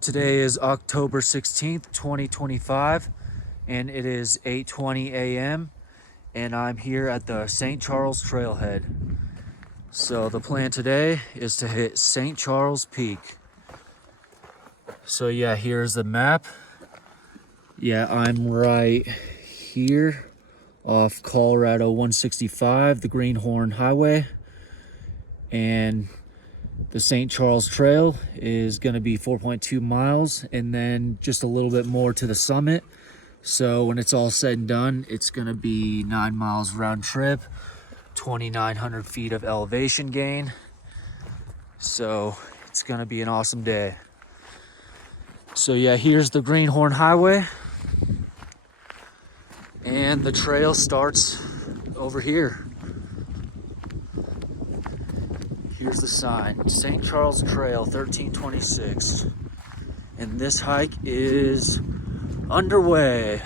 Today is October 16th, 2025, and it is 8:20 a.m. and I'm here at the St. Charles Trailhead. So the plan today is to hit St. Charles Peak. So yeah, here's the map. Yeah, I'm right here off Colorado 165, the Greenhorn Highway, and the St. Charles Trail is going to be 4.2 miles and then just a little bit more to the summit. So when it's all said and done, it's going to be 9 miles round trip, 2,900 feet of elevation gain. So it's going to be an awesome day. So yeah, here's the Greenhorn Highway, and the trail starts over here. Here's the sign, St. Charles Trail 1326, and this hike is underway.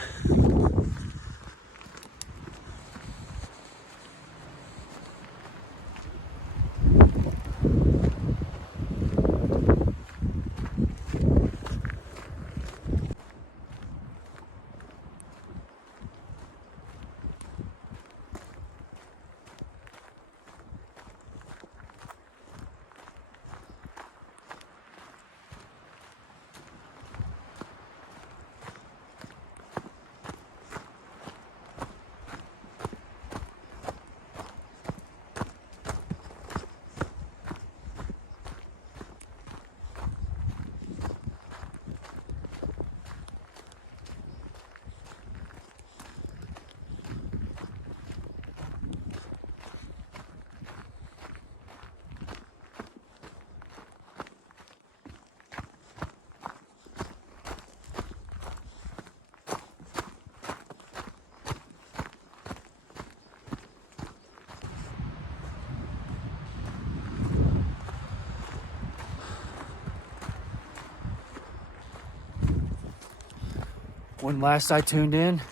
When last I tuned in,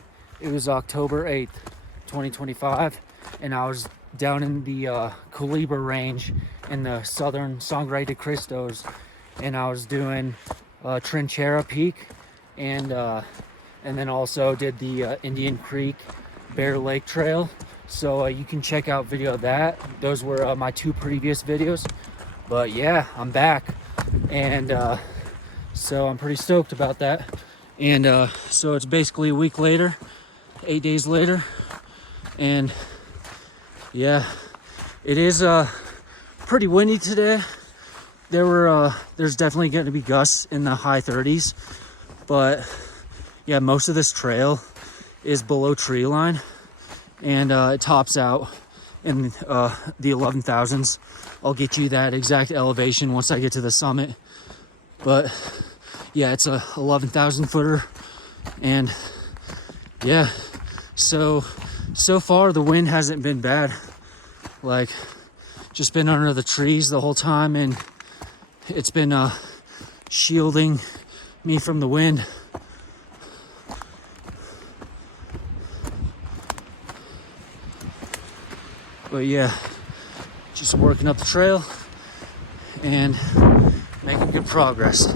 it was October 8th, 2025, and I was down in the Calibre range in the southern Sangre de Cristos, and I was doing Trinchera Peak, and then also did the Indian Creek Bear Lake Trail. So you can check out video of that. Those were my two previous videos. But yeah, I'm back, and so I'm pretty stoked about that. And so it's basically a week later, 8 days later, and yeah, it is pretty windy today. There's definitely going to be gusts in the high 30s, but yeah, most of this trail is below tree line, and it tops out in the 11,000s. I'll get you that exact elevation once I get to the summit, but yeah, it's a 11,000 footer, and yeah, so far the wind hasn't been bad. Like, just been under the trees the whole time, and it's been shielding me from the wind. But yeah, just working up the trail and making good progress.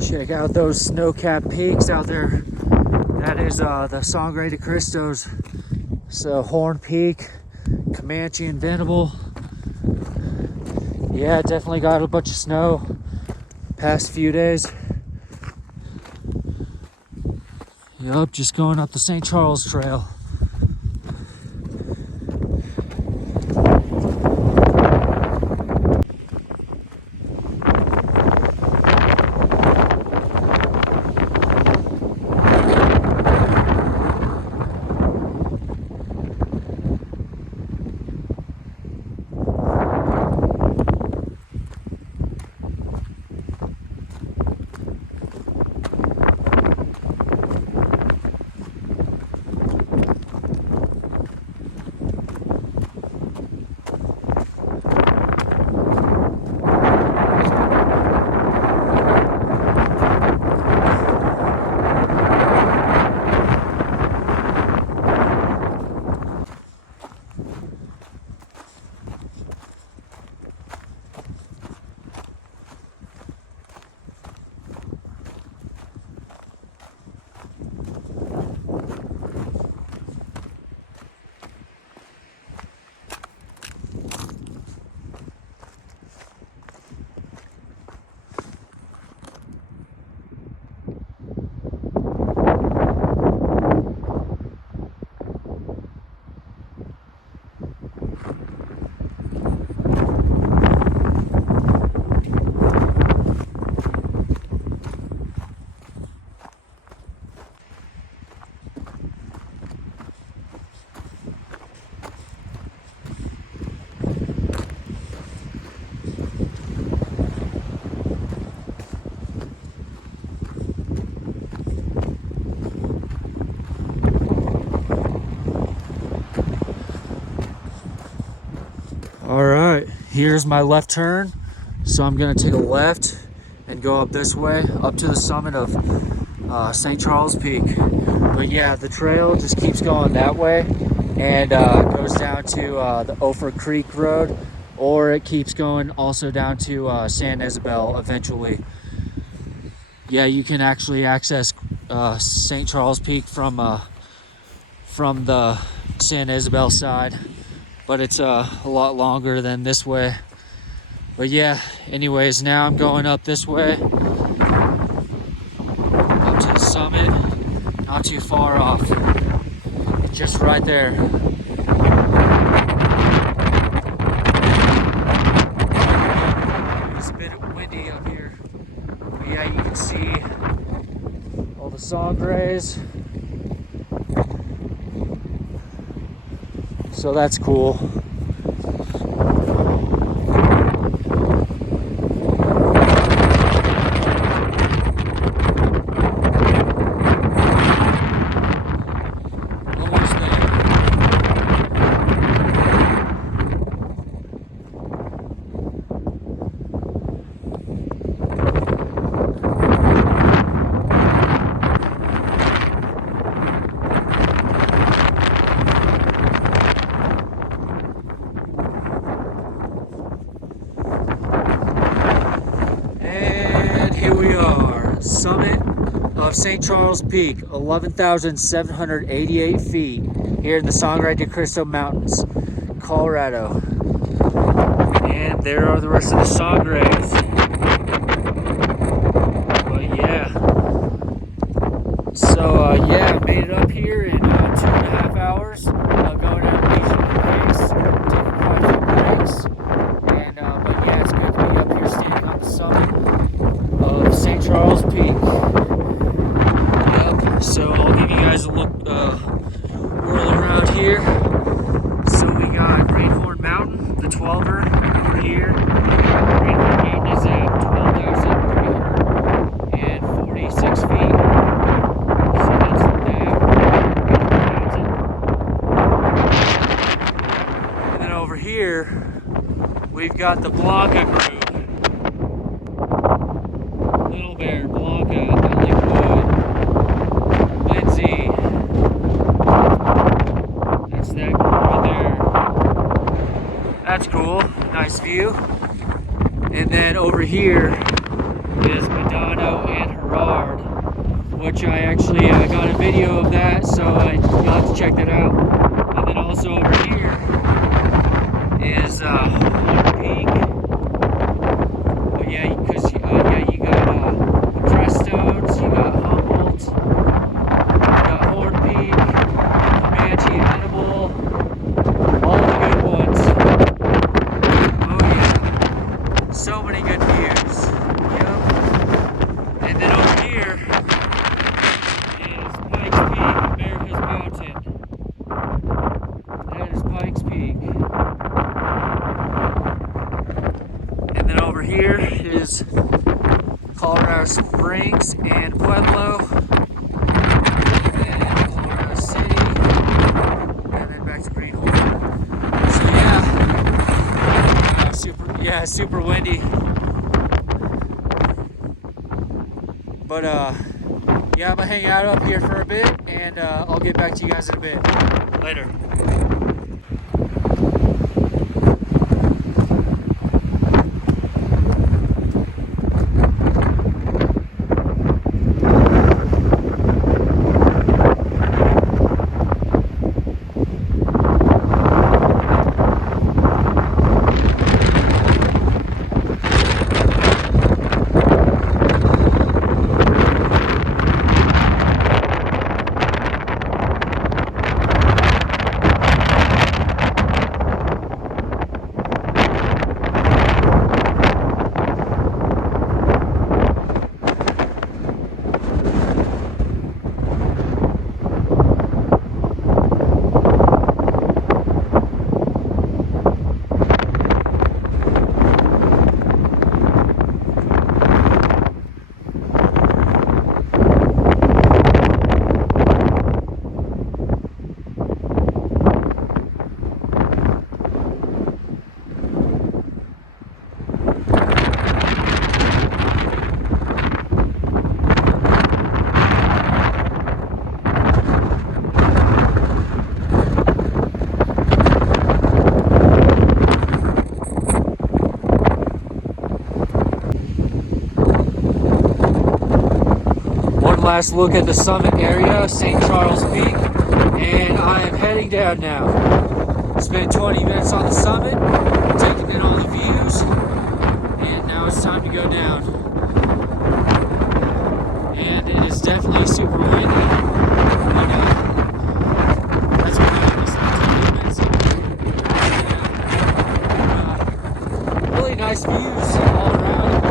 Check out those snow-capped peaks out there. That is the Sangre de Cristos. So Horn Peak, Comanche, and Venable. Yeah, definitely got a bunch of snow past few days. Yup, just going up the St. Charles Trail. All right, here's my left turn. So I'm gonna take a left and go up this way, up to the summit of St. Charles Peak. But yeah, the trail just keeps going that way and goes down to the Ophir Creek Road, or it keeps going also down to San Isabel eventually. Yeah, you can actually access St. Charles Peak from the San Isabel side, but it's a lot longer than this way. But yeah, anyways, now I'm going up this way, up to the summit, not too far off, just right there. It's a bit windy up here, but yeah, you can see all the Sangres, so that's cool. Summit of St. Charles Peak, 11,788 feet here in the Sangre de Cristo Mountains, Colorado. And there are the rest of the Sangres. But yeah. So yeah, I made it up here in 2.5 hours. Going at a leisurely pace, taking quite a few breaks. And but yeah, it's good to be up here standing on the summit of St. Charles Peak. Yep, so I'll give you guys a look, whirl around here. So we got Greenhorn Mountain, the 12er over here. Greenhorn Mountain is at 12,346 feet. So that's that. And then over here, we've got the Blanca group. Little Bear, Blanca, Hollywood, Lindsay. That's that group right there. That's cool. Nice view. And then over here is Madonna and Gerard, which I actually got a video of that, so you'll have to check that out. And then also over here is Horn Peak. Oh yeah, because you got the Creststones, you got Humboldt, you got Horn Peak, Comanche, Hannibal, all the good ones. Oh yeah, so many good views. Yep. And then over here is Pikes Peak, America's Mountain. That is Pikes Peak. And then over here is Colorado Springs and Pueblo. And Colorado City. And then back to Greenhorn. So yeah, super windy. But yeah, I'm gonna hang out up here for a bit, and I'll get back to you guys in a bit. Later. Last look at the summit area, St. Charles Peak, and I am heading down now. Spent 20 minutes on the summit, taking in all the views, and now it's time to go down. And it is definitely super windy. That's what happened. Really nice views all around,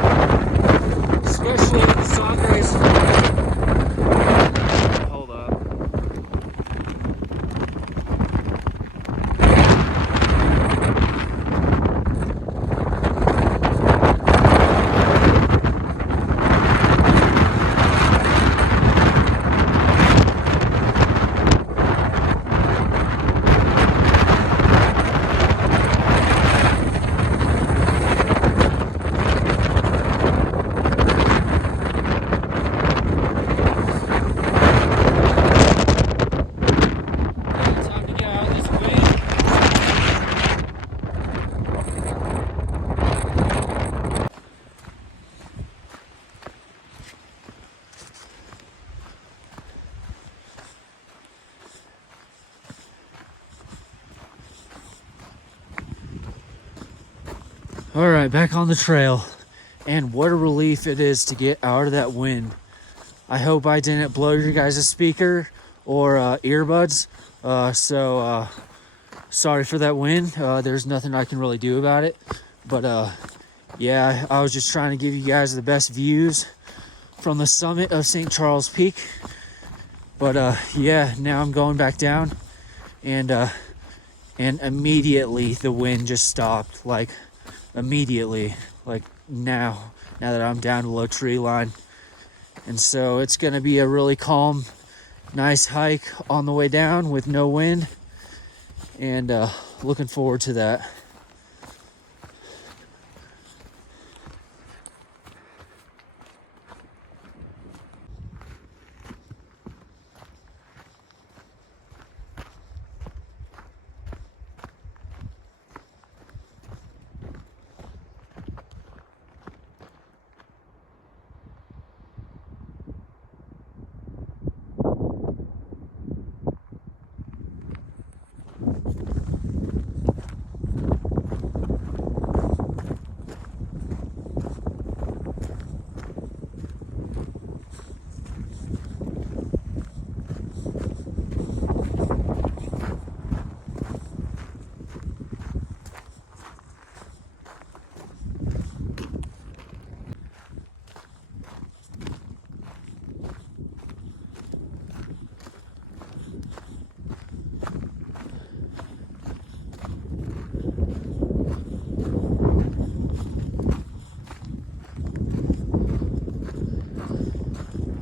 especially the Sangre's. All right, back on the trail, and what a relief it is to get out of that wind. I hope I didn't blow your guys' speaker or earbuds, so sorry for that wind. There's nothing I can really do about it, but yeah, I was just trying to give you guys the best views from the summit of St. Charles Peak. But yeah, now I'm going back down, and immediately the wind just stopped, like immediately, like now that I'm down below tree line. And so it's gonna be a really calm, nice hike on the way down with no wind, and looking forward to that.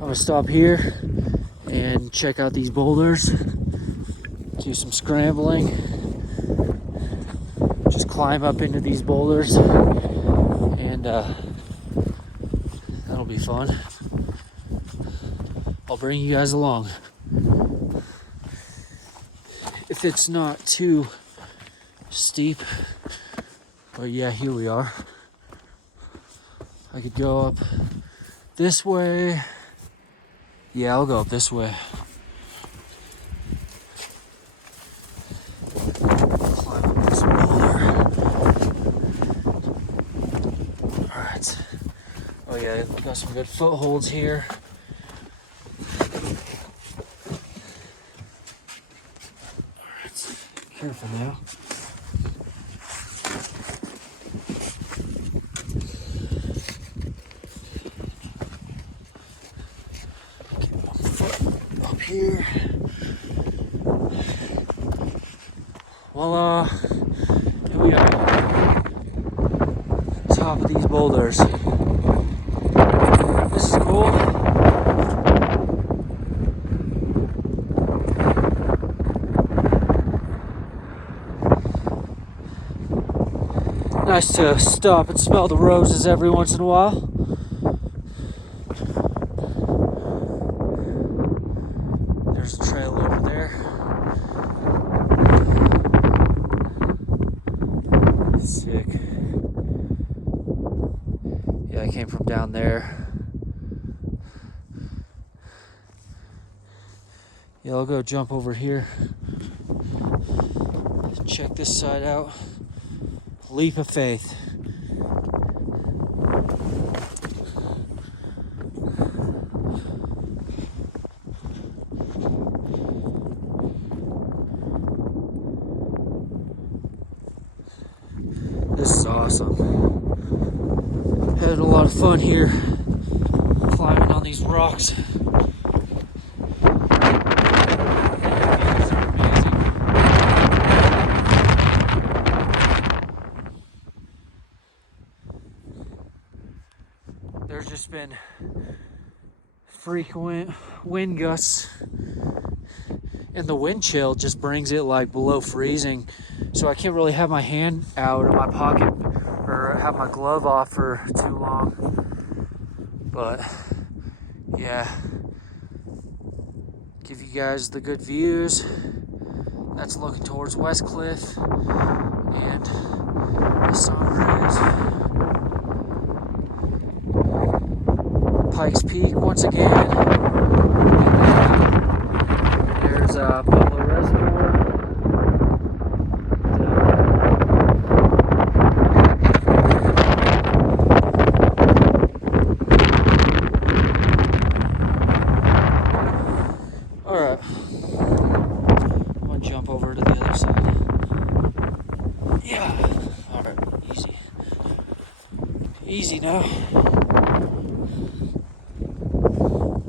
gonna stop here and check out these boulders, do some scrambling, just climb up into these boulders, and that'll be fun. I'll bring you guys along. If it's not too steep, but yeah, here we are. I could go up this way. Yeah, I'll go up this way. Climb up this boulder. Alright. Oh yeah, we got some good footholds here. Alright, careful now. Here. Voila, here we are, top of these boulders. This is cool. Nice to stop and smell the roses every once in a while. There's a trail over there. Sick. Yeah, I came from down there. Yeah, I'll go jump over here. Check this side out. Leap of faith. This is awesome. Had a lot of fun here climbing on these rocks. There's just been frequent wind gusts, and the wind chill just brings it like below freezing. So I can't really have my hand out of my pocket or have my glove off for too long. But yeah, give you guys the good views. That's looking towards West Cliff and the Sangre. Pikes Peak once again. There's Pueblo Reservoir. Alright, I'm gonna jump over to the other side. Yeah, alright, easy. Easy now.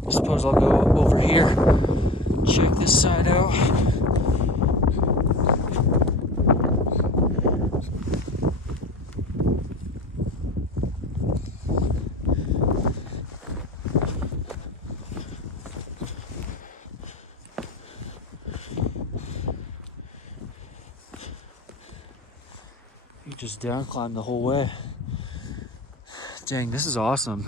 I suppose I'll go over here, check this side out. You just down climb the whole way. Dang, this is awesome.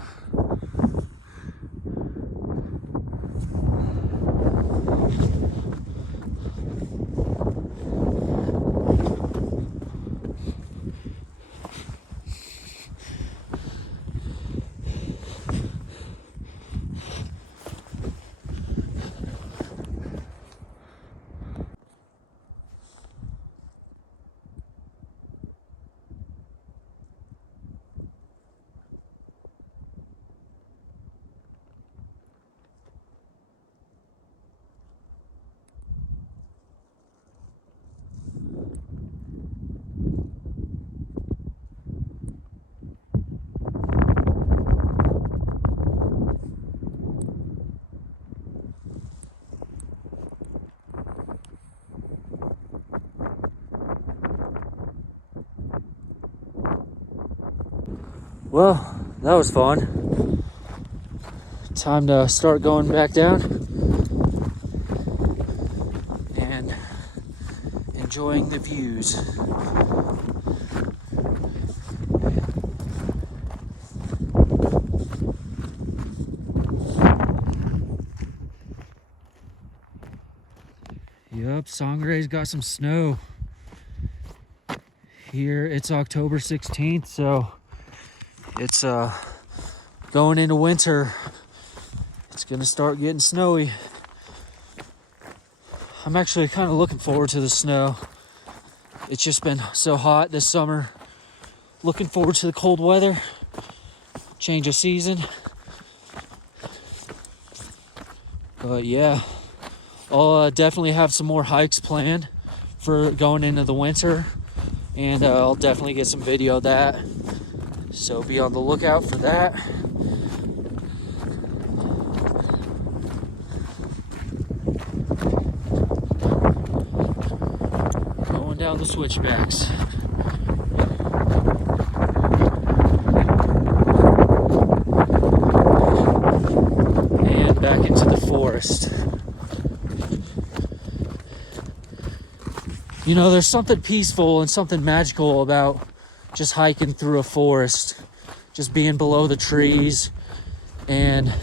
Well, that was fun. Time to start going back down and enjoying the views. Yep, Sangre's got some snow. Here it's October 16th, so it's going into winter. It's gonna start getting snowy. I'm actually kind of looking forward to the snow. It's just been so hot this summer. Looking forward to the cold weather. Change of season. But yeah, I'll definitely have some more hikes planned for going into the winter. And I'll definitely get some video of that. So be on the lookout for that. Going down the switchbacks. And back into the forest. You know, there's something peaceful and something magical about just hiking through a forest, just being below the trees and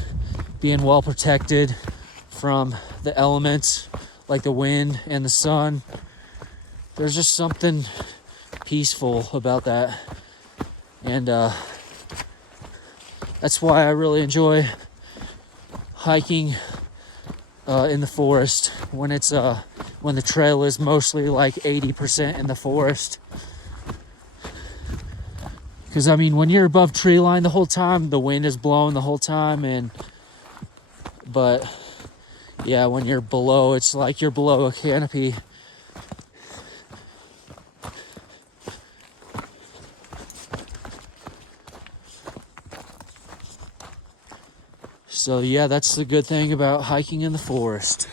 being well protected from the elements like the wind and the sun. There's just something peaceful about that. And that's why I really enjoy hiking in the forest when it's when the trail is mostly like 80% in the forest. Because I mean, when you're above tree line the whole time, the wind is blowing the whole time, but yeah, when you're below, it's like you're below a canopy. So yeah, that's the good thing about hiking in the forest.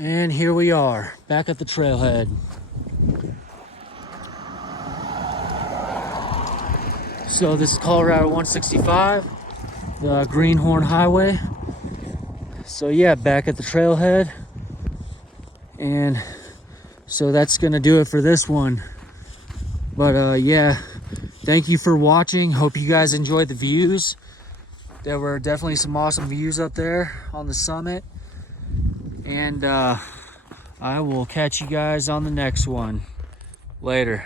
And here we are, back at the trailhead. So this is Colorado 165. the Greenhorn Highway. So yeah, back at the trailhead. And so that's gonna do it for this one. But yeah, thank you for watching. Hope you guys enjoyed the views. There were definitely some awesome views up there on the summit. And I will catch you guys on the next one. Later.